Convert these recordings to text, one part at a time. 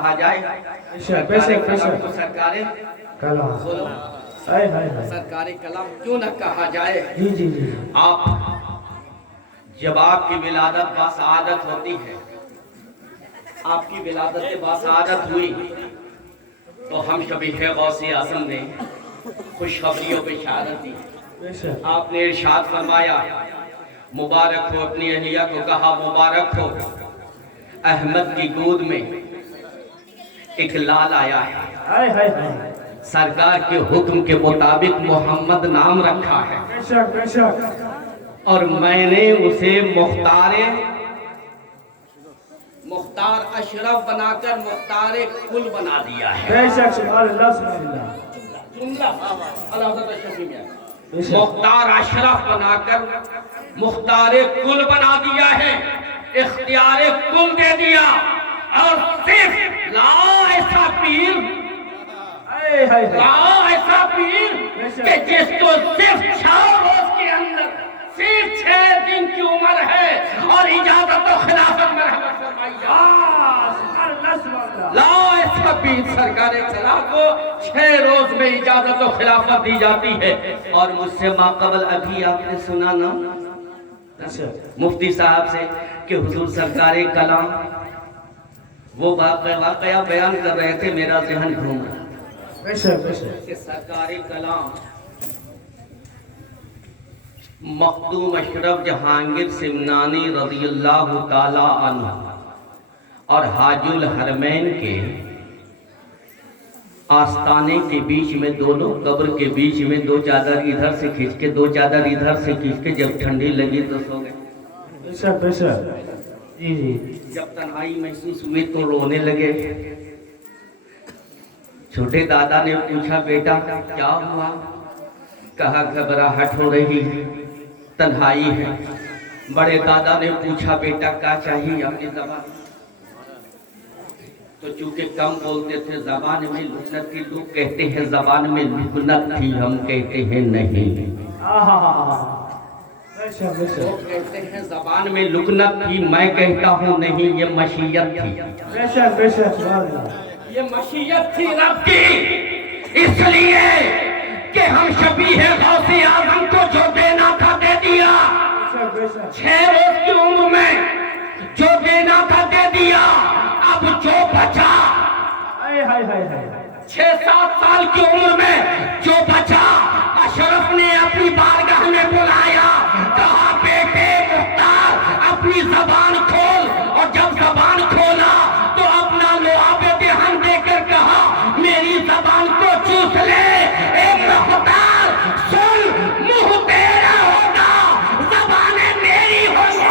کہا جائے؟ سرکار کلام سرکار کلام کیوں نہ کہا جائے؟ آپ جب آپ کی ولادت باسعادت ہوتی ہے، آپ کی ولادت باسعادت ہوئی تو ہم شبیہ غوث اعظم نے خوشخبری و بشارت دی۔ آپ نے ارشاد فرمایا مبارک ہو، اپنی اہلیہ کو کہا مبارک ہو، احمد کی گود میں ایک لال آیا ہے، سرکار کے حکم کے مطابق محمد نام رکھا ہے، اور میں نے اسے مختار اشرف بنا کر مختار کل بنا دیا ہے۔ مختار اشرف بنا کر مختار کل بنا دیا ہے، اختیار کل دے دیا، اور صرف ایسا پیر کہ جس کو صرف 6 روز کے اندر صرف 6 دن کی عمر ہے اور اجازت و خلافت مرحمت فرمائیے۔ لا ایسا پیر سرکار کلام کو 6 روز میں اجازت و خلافت دی جاتی ہے۔ اور مجھ سے ماقبل ابھی آپ نے سنا نا مفتی صاحب سے کہ حضور سرکار کلام وہ واقعہ بیان کر رہے تھے، میرا ذہن گھوم رہا کہ سرکار کلام مخدوم اشرف جہانگیر سمنانی رضی اللہ تعالی عنہ اور حاج الحرمین کے آستانے کے بیچ میں، دونوں قبر کے بیچ میں 2 چادر ادھر سے کھینچ کے 2 چادر ادھر سے کھینچ کے جب ٹھنڈی لگی تو سو گئے۔ جب تنہائی محسوس ہوئی تو رونے لگے۔ چھوٹے دادا نے پوچھا بیٹا کیا ہوا؟ کہا گھبراہٹ ہو رہی، تنہائی ہے۔ بڑے دادا نے پوچھا بیٹا کیا چاہیے؟ اپنی زبان تو چونکہ کم بولتے تھے، زبان میں لکنت تھی، لوگ کہتے ہیں زبان میں لکنت تھی، ہم کہتے ہیں نہیں۔ لوگ کہتے ہیں زبان میں لکنت تھی، میں کہتا ہوں نہیں، یہ مشیت تھی، یہ مشیت تھی رب کی، اس لیے کہ ہم شبیہ غوث اعظم کو جو دینا تھا دے دیا، 6 روز کی عمر میں جو دینا تھا دے دیا، اب جو بچا 6-7 سال کی عمر میں جو بچا، اشرف نے اپنی بارگاہ میں بلایا، کہا بیٹے مختار اپنی زبان کھول، اور جب زبان کھولا تو اپنا لعاب دہن دے کر کہا میری زبان کو چوس لے، اے مختار سن، منہ تیرا ہوگا، زبانیں میری ہوگی۔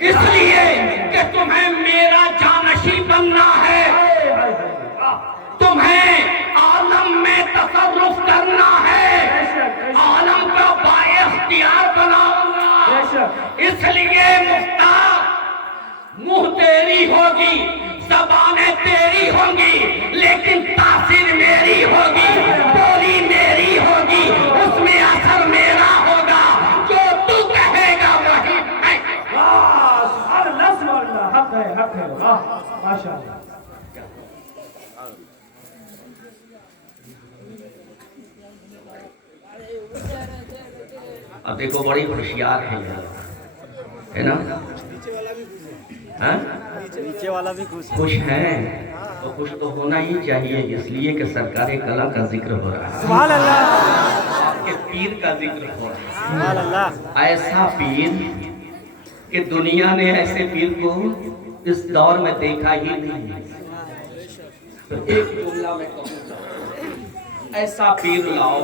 اس لیے کہ تمہیں میرا جانشین بننا ہے، تمہیں عالم میں تصرف کرنا ہے، عالم کا بااختیار بناؤں گا۔ اس لیے مختار منہ تیری ہوگی، زبانیں تیری ہوں گی، لیکن تاثیر میری ہوگی، بولی میری ہوگی، اس میں اثر میرا ہوگا، جو تو کہے گا وہی ہے۔ اب دیکھو بڑی خوشیار ہے یار، ہے نا؟ نیچے والا بھی خوش ہیں تو خوش تو ہونا ہی چاہیے، اس لیے کہ سرکار کلام کا ذکر ہو رہا ہے، سبحان اللہ، آپ کے پیر کا ذکر ہو رہا ہے۔ سبحان اللہ، ایسا پیر کہ دنیا نے ایسے پیر کو اس دور میں دیکھا ہی نہیں۔ تو ایک جملہ میں کہوں، ایسا پیر لاؤ،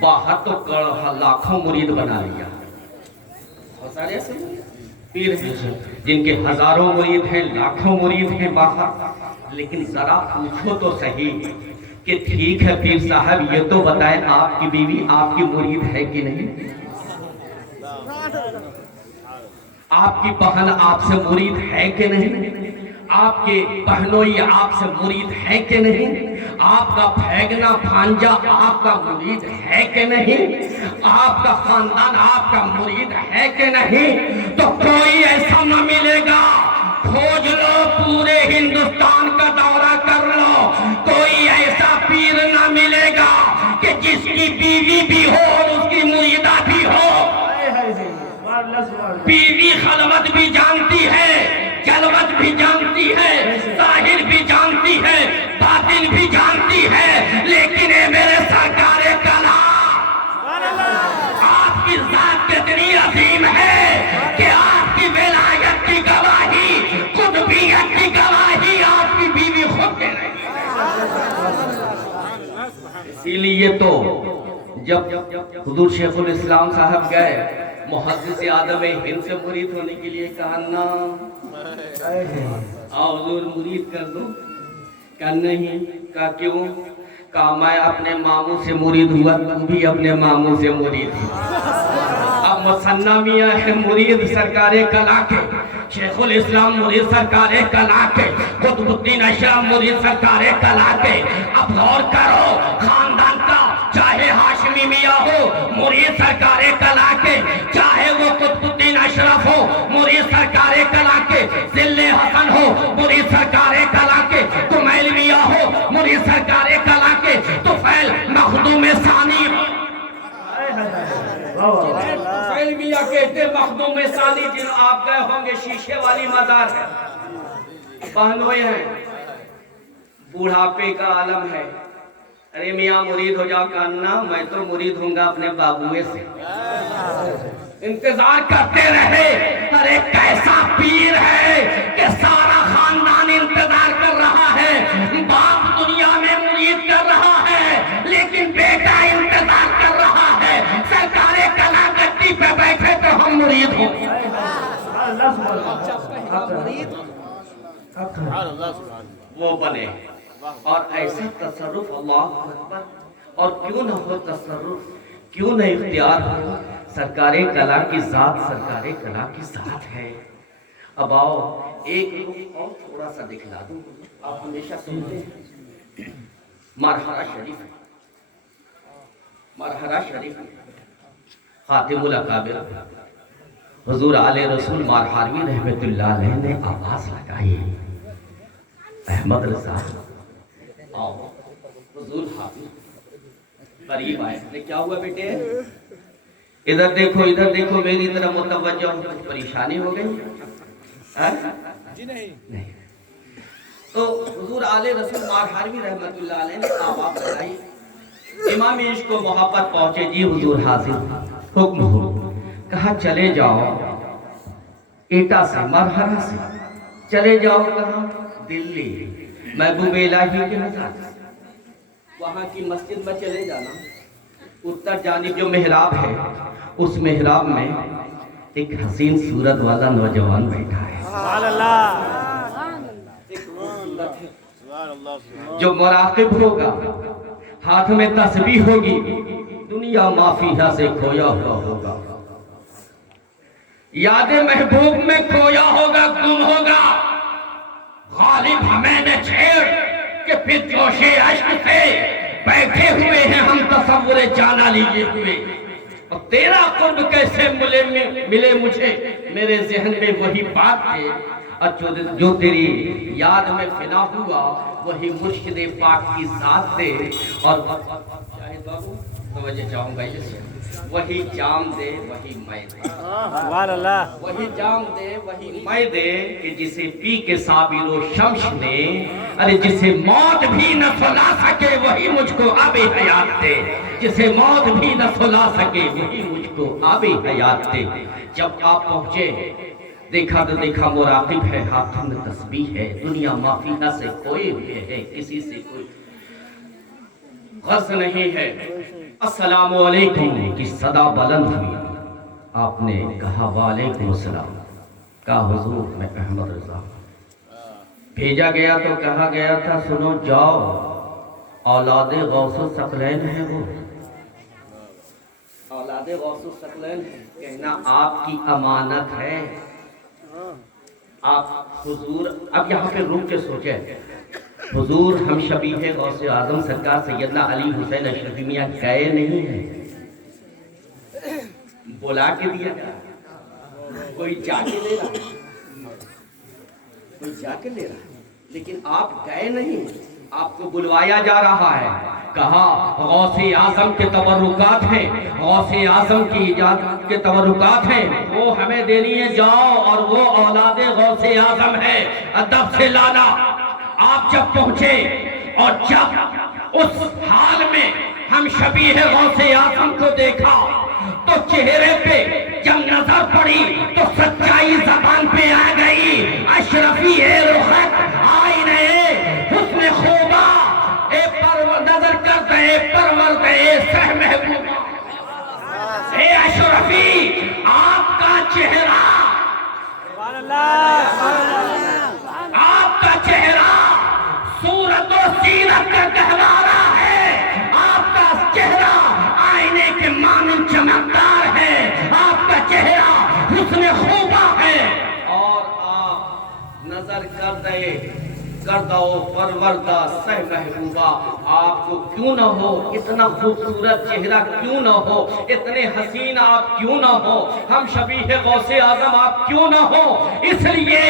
باہر تو لاکھوں مرید بنا لیا، بہت سارے ایسے پیر ہیں جن کے ہزاروں مرید ہیں، لاکھوں مرید ہیں باہر، لیکن ذرا پوچھو تو صحیح کہ ٹھیک ہے پیر صاحب یہ تو بتائیں آپ کی بیوی آپ کی مرید ہے کہ نہیں؟ آپ کی بہن آپ سے مرید ہے کہ نہیں؟ آپ کے بہنوئی آپ سے مرید ہے کہ نہیں؟ آپ کا بھیگنا بھانجا آپ کا مرید ہے کہ نہیں؟ آپ کا خاندان آپ کا مرید ہے کہ نہیں؟ تو کوئی ایسا نہ ملے گا، کھوج لو، پورے ہندوستان کا دورہ کر لو، کوئی ایسا پیر نہ ملے گا کہ جس کی بیوی بھی ہو اور اس کی مریدہ بھی ہو۔ بیوی خلوت بھی جانتی ہے، جلوت بھی جانتی ہے، ظاہر بھی جانتی ہے، باطن بھی جانتی ہے، لیکن اے میرے سرکار کلام، آپ کی ذات کتنی عظیم ہے کہ آپ کی ولایت کی گواہی، قطبیت کی گواہی آپ کی بیوی خود دے رہی ہے۔ اسی لیے تو جب حضور شیخ الاسلام صاحب گئے محدث اعظم ہند سے مرید ہونے کے لیے کہا نا آؤ حضور مرید کر دو، کہا نہیں، کہا کیوں؟ کہا میں اپنے ماموں سے مرید ہوا، تم بھی اپنے ماموں سے مرید ہوا۔ اب مثنیٰ میاں ہے مرید سرکار کلا کے، شیخ الاسلام مرید سرکار کلا کے، قطب الدین اشرف مرید سرکار کلا کے۔ اب غور کرو، خاندان کا چاہے ہاشمی میاں ہو مرید سرکار کلا کے، چاہے وہ قطب الدین اشرف ہو مرید سرکار کلا کے، ذل حسن ہو مرید سرکار کلا کے، کمیل میاں ہو مرید سرکار کلا کے، طفیل مخدوم ثانی طفیل میاں کہتے مخدوم ثانی، جن آپ گئے ہوں گے شیشے والی مزار ہے، بہنوئے ہیں، بوڑھاپے کا عالم ہے۔ ارے میاں مرید ہو جاؤ، کہنا میں تو مرید ہوں گا اپنے بابوے سے۔ انتظار کرتے رہے، ارے کیسا پیر ہے کہ سارا خاندان انتظار کر رہا ہے، باپ دنیا میں مرید کر رہا ہے لیکن بیٹا انتظار کر رہا ہے، سرکار کلا گدی پہ بیٹھے تو ہم مرید ہوں۔ وہ بنے اور ایسا تصرف، اللہ اکبر، اور کیوں نہ ہو تصرف، کیوں نہ اختیار ہو، سرکار کلا کی ذات سرکار کلا کی ذات ہے۔ اب آؤ ایک رخ اور تھوڑا سا دکھلا دوں، آپ ہمیشہ سنتے ہیں مرحرہ شریف ہے، مرحرہ شریف خاتم الاکابر حضور آل رسول مارحاروی رحمت اللہ علیہ نے آواز لگائی، احمد رضا آؤ حضور حاضر، قریب آئے، نے کیا ہوا بیٹے؟ ادھر دیکھو میری طرح متوجہ ہو، کچھ پریشانی ہو گئی؟ جی نہیں۔ تو حضور آل رسول مارحاروی رحمت اللہ علیہ نے آواز لگائی، امام عشق و محبت پہنچے، جی حضور حاضر، حکم ہو، کہا چلے جاؤ ایٹا سے، مرحرہ سے چلے جاؤ، کہاں؟ دلی، محبوب الہی کے مزار، وہاں کی مسجد میں چلے جانا، اتر جانب جو محراب ہے اس محراب میں ایک حسین صورت والا نوجوان بیٹھا ہے، جو مراقب ہوگا، ہاتھ میں تسبیح ہوگی، دنیا مافیہ سے کھویا ہوا ہوگا، یاد محبوب میں کھویا ہوگا، گم ہوگا، غالب ہمیں نے چھیڑ کہ پھر جوش عشق سے بیٹھے ہوئے ہیں ہم تصور جانا لیے ہوئے، اور تیرا قرب کیسے ملے مجھے، میرے ذہن میں وہی بات ہے، اور جو تیری یاد میں فنا ہوا وہی مرشد پاک کی ذات دے، اور شاہد بابو توجہ چاہوں گا یہ وہی جام دے وہی میں دے، وہی جام دے وہی میں دے، کہ جسے پی کے صابر و شمش نے، ارے جسے موت بھی نہ سلا سکے وہی مجھ کو آب حیات دے، جسے موت بھی نہ سلا سکے وہی مجھ کو آب حیات دے۔ جب آپ پہنچے دیکھا تو دیکھا مراقب ہے، ہاتھوں میں تسبیح ہے، دنیا مافیہ سے کھوئے ہوئے ہے، کسی سے کوئی غرض نہیں ہے۔ السلام علیکم کی صدا بلند ہوئی، آپ نے کہا وعلیکم السلام، کہا حضور میں احمد رضا، بھیجا گیا تو کہا گیا تھا سنو جاؤ اولاد غوث الثقلین ہے، وہ اولاد غوث الثقلین ہے، کہنا آپ کی امانت ہے، آپ حضور اب یہاں پہ روک کے سوچیں، حضور ہم شبیہ غوث اعظم سرکار سیدنا علی حسین اشرفی میاں گئے نہیں ہیں، بلا کے دیا گیا، کوئی جا کے لے رہا، کوئی جا کے لے رہا، لیکن آپ گئے نہیں، آپ کو بلوایا جا رہا ہے۔ کہا غوث اعظم کے تبرکات ہیں، غوث اعظم کی اجازت کے تبرکات ہیں، وہ ہمیں دینی ہے، جاؤ اور وہ اولاد غوث اعظم ہے، ادب سے لانا۔ آپ جب پہنچے اور جب اس حال میں ہم شبیہ غوث اعظم کو دیکھا تو چہرے پہ جب نظر پڑی تو سچائی زبان پہ آ گئی، اشرفی ہے رخت آئینے حسن خوبا، اے نظر کرتے اے پرورد اے سہ محبوبہ، اے اشرفی آپ کا چہرہ، آپ کا چہرہ صورت و سیرت کا گہوارہ ہے، آپ کا چہرہ آئینے کے مانند چمکدار ہے، آپ کا چہرہ حسن خوبہ ہے، اور آپ نظر کر دو پروردہ سہ محبوبہ، آپ کو کیوں نہ ہو اتنا خوبصورت چہرہ، کیوں نہ ہو اتنے حسین آپ کیوں نہ ہو، ہم شبیہ غوث اعظم آپ کیوں نہ ہو، اس لیے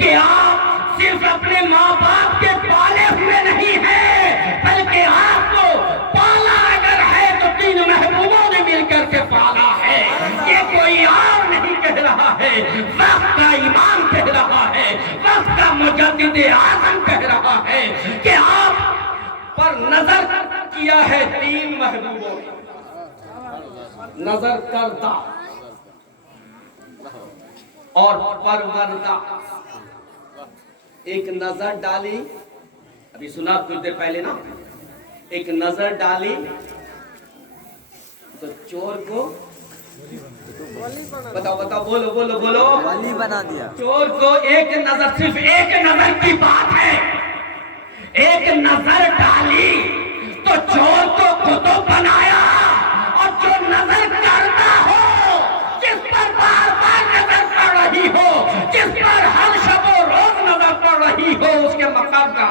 کہ آپ صرف اپنے ماں باپ کے پالے ہوئے نہیں ہیں، بلکہ آپ کو پالا اگر ہے تو تین محبوبوں نے مل کر کے پالا ہے، یہ کوئی اور نہیں کہہ رہا ہے، وقت کا امام کہہ رہا ہے، وقت کا مجدد اعظم کہہ رہا ہے کہ آپ پر نظر کیا ہے تین محبوبوں نے، نظر کردہ اور پروردہ، ایک نظر ڈالی، ابھی سنا کچھ دیر پہلے نا، ایک نظر ڈالی تو چور کو بتاؤ بولو ولی بنا دیا، چور کو ایک نظر، صرف ایک نظر کی بات ہے، ایک نظر ڈالی تو چور کو قطب بنایا، اور جو نظر کرتا ہو، جس پر بار بار نظر پڑ رہی ہو، جس پر ہر شب و روز نظر پڑ رہی ہو، اس کے مقام کا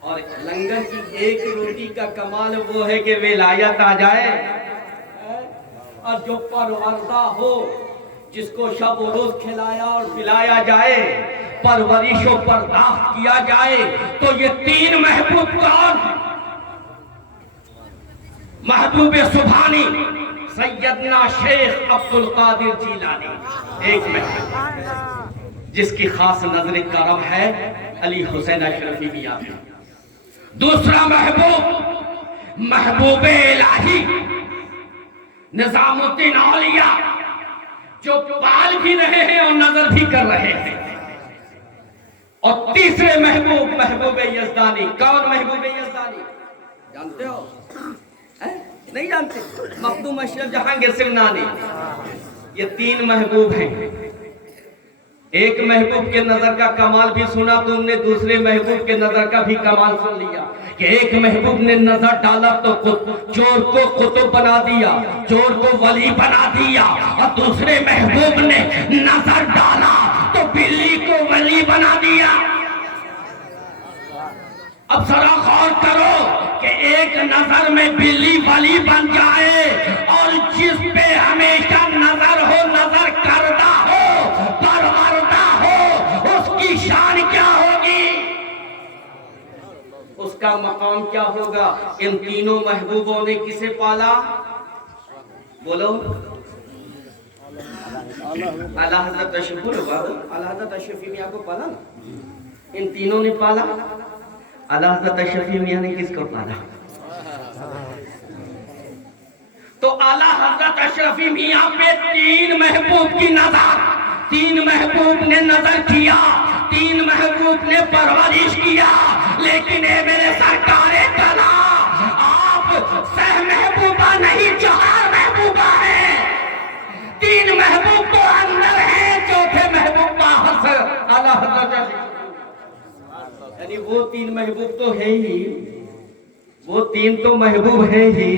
اور لنگر کی ایک روٹی کا کمال وہ ہے کہ ولایت آ جائے، اور جو پروردہ ہو، جس کو شب و روز کھلایا اور پلایا جائے، پرورش و پرداخت کیا جائے، تو یہ تین محبوب کون؟ محبوب سبحانی سیدنا شیخ عبدالقادر جیلانی، ایک محبوب جس کی خاص نظر کرم ہے علی حسین اشرفی میاں، دوسرا محبوب محبوب الہی نظام الدین اولیاء، جو پال بھی رہے ہیں اور نظر بھی کر رہے ہیں، اور تیسرے محبوب محبوب یزدانی، کون محبوب یزدانی جانتے ہو؟ نہیں جانتے؟ مخدوم اشرف جہانگیر سمنانی، یہ تین محبوب ہیں، ایک محبوب کے نظر کا کمال بھی سنا تم نے، دوسرے محبوب کے نظر کا بھی کمال سن لیا کہ ایک محبوب نے نظر ڈالا تو چور کو قطب بنا دیا، چور کو ولی بنا دیا، اور دوسرے محبوب نے نظر ڈالا تو بلی کو ولی بنا دیا۔ اب ذرا غور کرو کہ ایک نظر میں بلی ولی بن جائے، اور جس پہ ہمیشہ نظر ہو، نظر کردہ ہو، پروردہ ہو، اس کی شان کیا ہوگی، اس کا مقام کیا ہوگا؟ ان تینوں محبوبوں نے کسے پالا؟ بولو اعلیٰ حضرت اشرفی میاں کو پالا نا، ان تینوں نے پالا، اعلیٰ حضرت اشرفی میاں نے کس کو پالا؟ تو اعلیٰ حضرت اشرفی میاں پہ تین محبوب کی نظر، تین محبوب نے نظر کیا، تین محبوب نے پرورش کیا، لیکن اے میرے سرکار کلا، آپ سہ محبوبہ نہیں، چار محبوبہ ہیں، تین محبوب تو اندر ہیں، چوتھے محبوب باہر سے اعلیٰ حضرت، یعنی وہ تین محبوب تو ہے ہی، وہ تین تو محبوب ہیں ہی،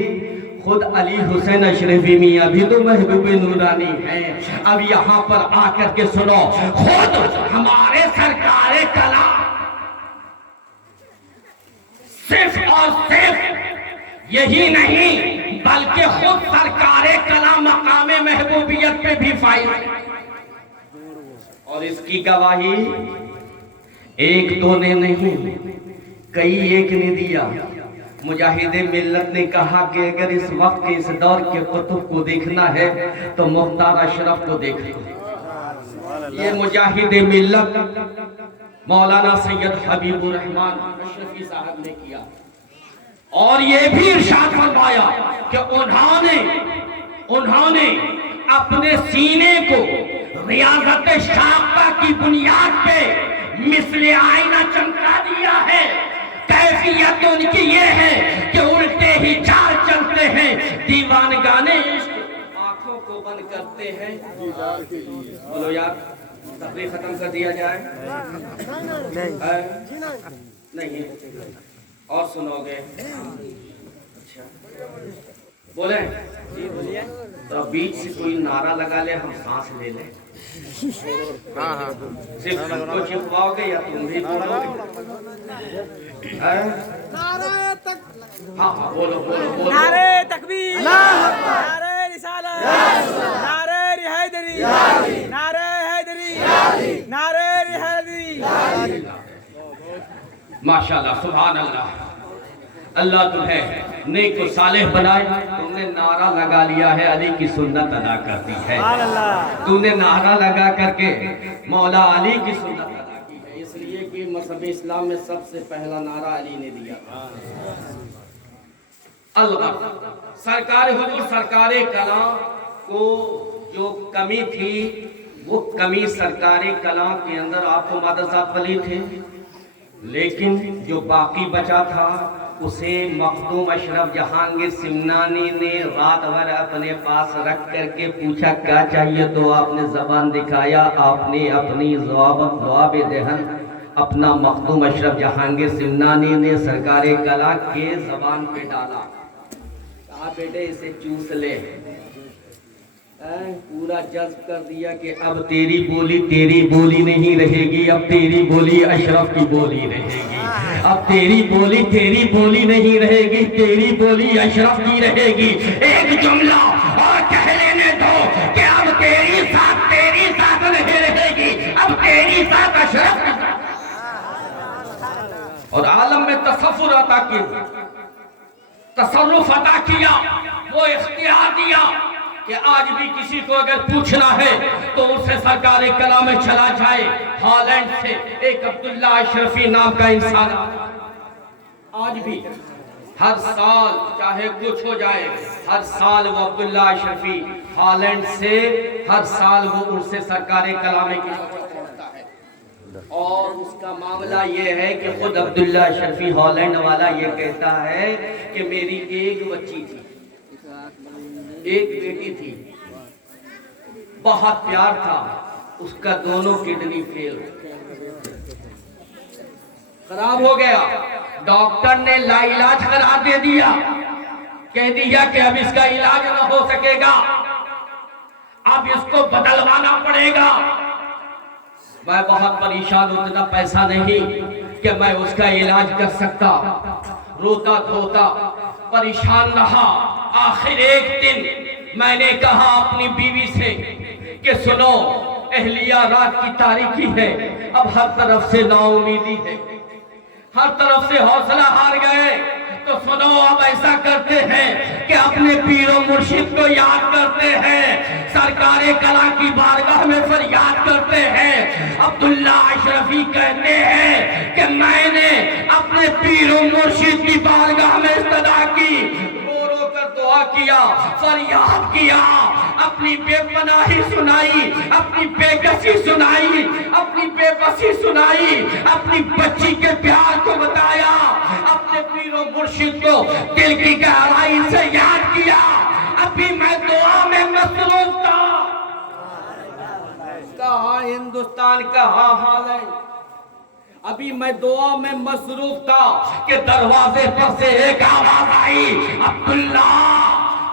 خود علی حسین اشرفی میاں بھی تو محبوب نورانی ہیں. اب یہاں پر آ کر کے سنو, خود ہمارے سرکار کلام صرف اور صرف یہی نہیں بلکہ خود سرکار کلام مقام محبوبیت پہ بھی فائز ہے. اور اس کی گواہی ایک دو نے نہیں, کئی ایک نے دیا. مجاہد ملت نے کہا کہ اگر اس وقت کے اس دور کے کتب کو دیکھنا ہے تو مختار اشرف کو دیکھیں. یہ مجاہد ملت مولانا سید حبیب الرحمن اشرفی صاحب نے کیا, اور یہ بھی ارشاد فرمایا کہ انہوں نے اپنے سینے کو ریاضت شاقہ کی بنیاد پہ مثل آئینہ چمکا دیا ہے. کیفیت ان کی یہ ہے کہ الٹے ہی چال چلتے ہیں, دیوانگان عشق آنکھوں کو بند کرتے ہیں. بولو یار, تقریر ختم کر دیا جائے؟ نہیں, اور سنو گے؟ اچھا بولیں, تو بیچ سے کوئی نعرہ لگا لے, ہم سانس لے لیں. صرف ہم کو چھپاؤ گے یا تم بھی بولو گے؟ ہاں بولو بولو بولو. نعرہ تکبیر, نعرہ رسالت, نعرہ حیدری, نعرہ حیدری, نعرہ حیدری. ماشاءاللہ, سبحان اللہ. اللہ تمہیں نیک و صالح بنائے. تم نے نعرہ لگا لیا ہے, علی کی سنت ادا کرتی ہے. تم نے نعرہ لگا کر کے مولا علی کی سنت ادا کی ہے, اس لیے کہ مذہب اسلام میں سب سے پہلا نعرہ علی نے دیا. الغرض سرکار حضور سرکار کلام کو جو کمی تھی, وہ کمی سرکار کلام کے اندر آپ کو مادرزاد ولی تھے, لیکن جو باقی بچا تھا اسے مخدوم اشرف جہانگیر سمنانی نے رات بھر اپنے پاس رکھ کر کے پوچھا کیا چاہیے, تو آپ نے زبان دکھایا, آپ نے اپنی جواب دہن اپنا مخدوم اشرف جہانگیر سمنانی نے سرکار کلام کے زبان پہ ڈالا. کہا بیٹے اسے چوس لے. پورا جذب کر دیا کہ اب تیری بولی نہیں رہے گی, اب تیری بولی اشرف کی بولی رہے گی. اب تیری بولی نہیں رہے گی, تیری بولی اشرف کی رہے گی. ایک جملہ اور کہہ لینے دو کہ اب تیری ساتھ نہیں رہے گی, اب تیری ساتھ اشرف کی. اور عالم میں تصور عطا کیا, تصرف عطا کیا, وہ اختیار دیا کہ آج بھی کسی کو اگر پوچھنا ہے تو اسے سرکار کلام میں چلا جائے. ہالینڈ سے ایک عبداللہ اشرفی نام کا انسان آج بھی ہر سال چاہے کچھ ہو جائے, ہر سال وہ عبداللہ اشرفی ہالینڈ سے ہر سال وہ ان سے سرکار کلام کی پہنچتا ہے. اور اس کا معاملہ یہ ہے کہ خود عبداللہ اشرفی ہالینڈ والا یہ کہتا ہے کہ میری ایک بچی تھی, ایک بیٹی تھی, بہت پیار تھا, اس کا دونوں کڈنی فیل خراب ہو گیا. ڈاکٹر نے لا علاج قرار دے دیا, کہہ دیا کہ اب اس کا علاج نہ ہو سکے گا, اب اس کو بدلوانا پڑے گا. میں بہت پریشان, اتنا پیسہ نہیں کہ میں اس کا علاج کر سکتا. روتا دھوتا پریشان رہا. آخر ایک دن میں نے کہا اپنی بیوی سے کہ سنو, اہلیہ رات کی تاریکی ہے, اب ہر طرف سے نا امیدی ہے, ہر طرف سے حوصلہ ہار گئے, تو سنو اب ایسا کرتے ہیں کہ اپنے پیر و مرشد کو یاد کرتے ہیں, سرکار کلام کی بارگاہ میں فریاد کرتے ہیں. عبداللہ اشرفی کہتے ہیں کہ میں نے اپنے پیر و مرشد کی بارگاہ میں استدعا کی, رو رو کر دعا کیا, فریاد کیا, اپنی بے پناہی سنائی, اپنی بے کسی سنائی, اپنی بے بسی سنائی, اپنی بچی کے پیار کو بتایا, اپنے پیر و مرشد کو دل کی گہرائی سے یاد کیا. ابھی میں دعا میں مصروف تھا. کہاں ہندوستان کا حال ہے, ابھی میں دعا میں مصروف تھا کہ دروازے پر سے ایک آواز آئی, عبداللہ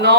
9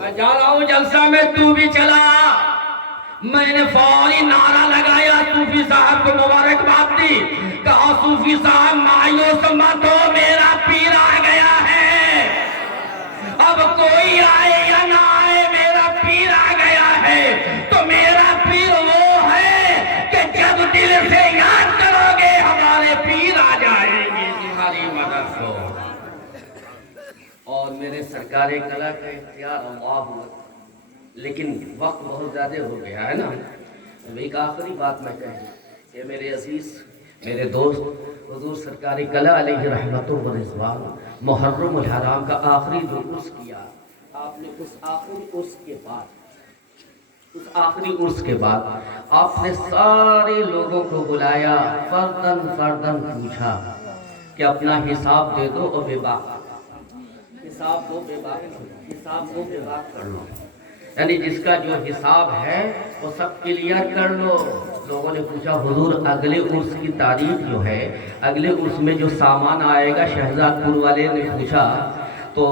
میں جا رہا ہوں جلسہ میں، تو بھی چلا۔ میں نے فوری نعرہ لگایا، صوفی صاحب کو مبارکباد دی، کہا صوفی صاحب مایوس مت ہو، میرا پیر آ گیا ہے، اب کوئی آئے یا نہ آئے میرا پیر آ گیا ہے۔ تو میرا پیر وہ ہے کہ جب دل سے یاد کرو گے ہمارے پیر آ جائیں گے، تمہاری مدد ہو۔ اور میرے سرکار کلا کا اختیار اللہ ہوا، لیکن وقت بہت زیادہ ہو گیا ہے نا۔ اب ایک آخری بات میں کہوں کہ میرے عزیز، میرے دوست، حضور سرکار کلا علیہ رحمت و رضوان محرم الحرام کا آخری جو عرس کیا، آپ نے اس آخری عرس کے بعد آپ نے سارے لوگوں کو بلایا، فردن فردن پوچھا کہ اپنا حساب دے دو اور بے باک حساب دو، بے باک کر لو، یعنی جس کا جو حساب ہے وہ سب کلیئر کر لو۔ لوگوں نے پوچھا حضور اگلے عرس کی تاریخ جو ہے، اگلے عرس میں جو سامان آئے گا، شہزاد پور والے نے پوچھا تو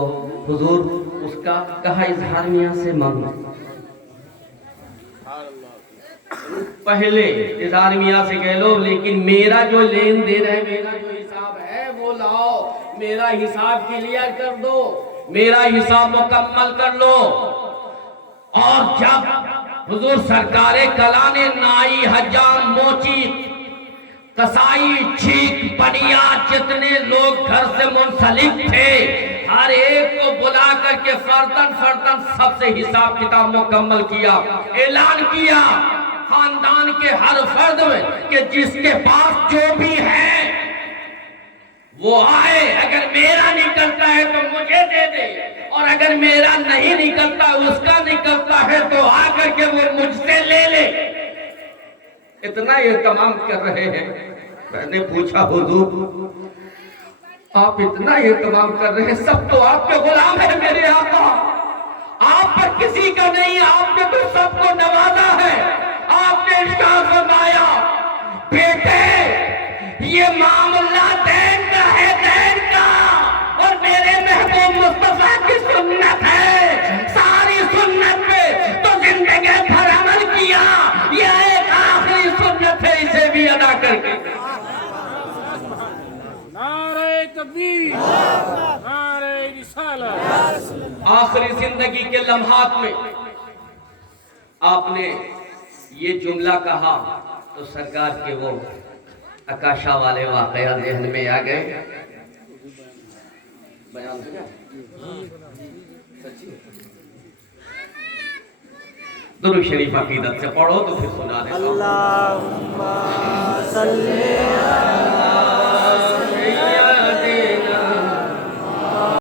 حضور اس کا کہا اظہار میاں سے مانگو، پہلے اظہار میاں سے کہہ لو، لیکن میرا جو لین دین ہے، میرا جو حساب ہے وہ لاؤ، میرا حساب کلیئر کر دو، میرا حساب مکمل کر لو۔ اور جب حضور سرکار کلا نے نائی، حجام، موچی، قصائی، چھیک، بنیا، جتنے لوگ گھر سے منسلک تھے، ہر ایک کو بلا کر کے فردن فردن سب سے حساب کتاب مکمل کیا، اعلان کیا خاندان کے ہر فرد میں کہ جس کے پاس جو بھی ہے وہ آئے، اگر میرا نکلتا ہے تو مجھے دے دے، اور اگر میرا نہیں نکلتا اس کا نکلتا ہے تو آ کر کے وہ مجھ سے لے لے۔ اتنا اہتمام کر رہے ہیں۔ میں نے پوچھا حضور آپ اتنا اہتمام کر رہے ہیں، سب تو آپ کے غلام ہیں میرے آقا، آپ پر کسی کا نہیں، آپ نے تو سب کو نوازا ہے۔ آپ نے ارشاد فرمایا بیٹے یہ معاملہ دین کا ہے، دین کا، اور میرے محبوب مصطفیٰ کی سنت ہے، ساری سنت پہ تو زندگی بھر عمل کیا، یہ ایک آخری سنت ہے، اسے بھی ادا کر کے۔ نعرہ تکبیر، نعرہ رسالت۔ آخری زندگی کے لمحات میں آپ نے یہ جملہ کہا تو سرکار کے وہ اکاشا والے واقعہ ذہن میں آ گئے۔ بیان ہو گیا؟ سچی؟ درود شریف عقیدت سے پڑھو تو پھر سنا دے۔ اللہم صلی